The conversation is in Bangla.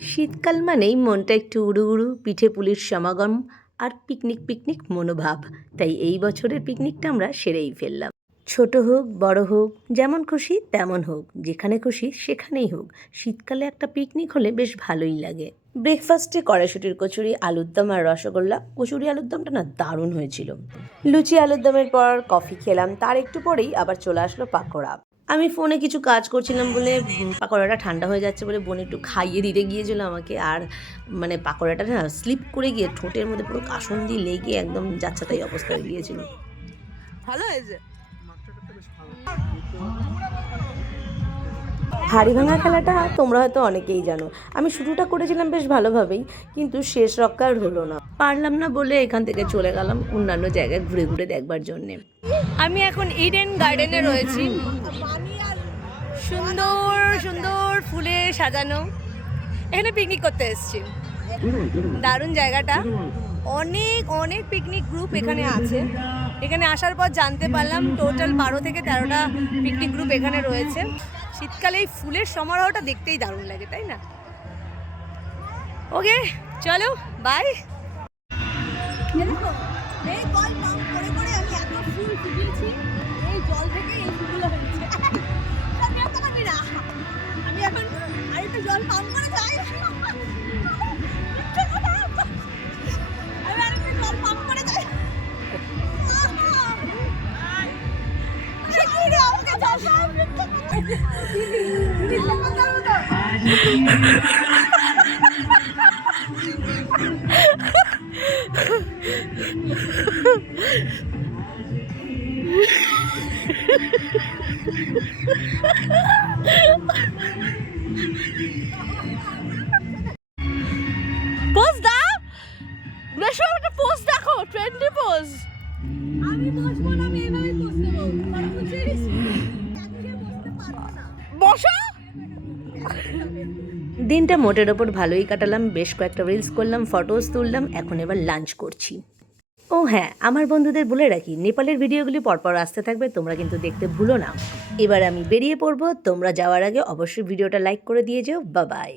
শীতকাল মানেই মনটা একটু উড়ু উড়ু, পিঠে পুলির সমাগম আর পিকনিক পিকনিক মনোভাব। তাই এই বছরের পিকনিকটা আমরা সেরেই ফেললাম। ছোট হোক বড় হোক, যেমন খুশি তেমন হোক, যেখানে খুশি সেখানেই হোক, শীতকালে একটা পিকনিক হলে বেশ ভালোই লাগে। ব্রেকফাস্টে কড়াইশুঁটির কচুরি, আলুর দম আর রসগোল্লা। কচুরি আলুর দমটা না দারুণ হয়েছিল। লুচি আলুর দমের পর কফি খেলাম, তার একটু পরেই আবার চলে আসলো পাকোড়া। আমি ফোনে কিছু কাজ করছিলাম বলে পাকোড়াটা ঠান্ডা হয়ে যাচ্ছে বলে বোন একটু খাইয়ে দিতে গিয়েছিল আমাকে। আর মানে পাকোড়াটা না স্লিপ করে গিয়ে ঠোঁটের মধ্যে পুরো কাসুন্দি লেগে একদম যাচ্ছে তাই অবস্থা হয়ে গিয়েছিল। ভালো হয়েছে। হাড়ি ভাঙা খেলাটা তোমরা হয়তো অনেকেই জানো। আমি শুরুটা করেছিলাম বেশ ভালোভাবেই, কিন্তু শেষ রক্ষা আর হলো না, পারলাম না বলে এখান থেকে চলে গেলাম অন্যান্য জায়গায় ঘুরে ঘুরে দেখবার জন্যে। আমি এখন ইডেন গার্ডেনে রয়েছি। সুন্দর সুন্দর ফুলে সাজানো, এখানে পিকনিক করতে এসেছি। দারুণ জায়গাটা, অনেক অনেক পিকনিক গ্রুপ এখানে আছে। এখানে আসার পর জানতে পারলাম টোটাল 12 থেকে 13টা পিকনিক গ্রুপ এখানে রয়েছে। শীতকালে এই ফুলের সমারোহটা দেখতেই দারুণ লাগে, তাই না? ওকে, চলো বাই। আমি এখন আরেকটু জল পাম্প করে যাই। আমি আরেকটু জল পাম্প করে যাই। আমাকে পোজ দাও, রেশো একটা পোজ দেখো, ট্রেন্ডি পোজ। আমি বসবো না, আমি এইভাবে বসতে পারবো না। বসো। দিনটা মোটের ওপর ভালোই কাটালাম, বেশ কয়েকটা রিলস করলাম, ফটোস তুললাম। এখন এবার লাঞ্চ করছি। ও হ্যাঁ, আমার বন্ধুদের বলে রাখি, নেপালের ভিডিওগুলি পরপর আসতে থাকবে, তোমরা কিন্তু দেখতে ভুলো না। এবার আমি বেরিয়ে পড়বো, তোমরা যাওয়ার আগে অবশ্যই ভিডিওটা লাইক করে দিয়ে যেও। Bye bye.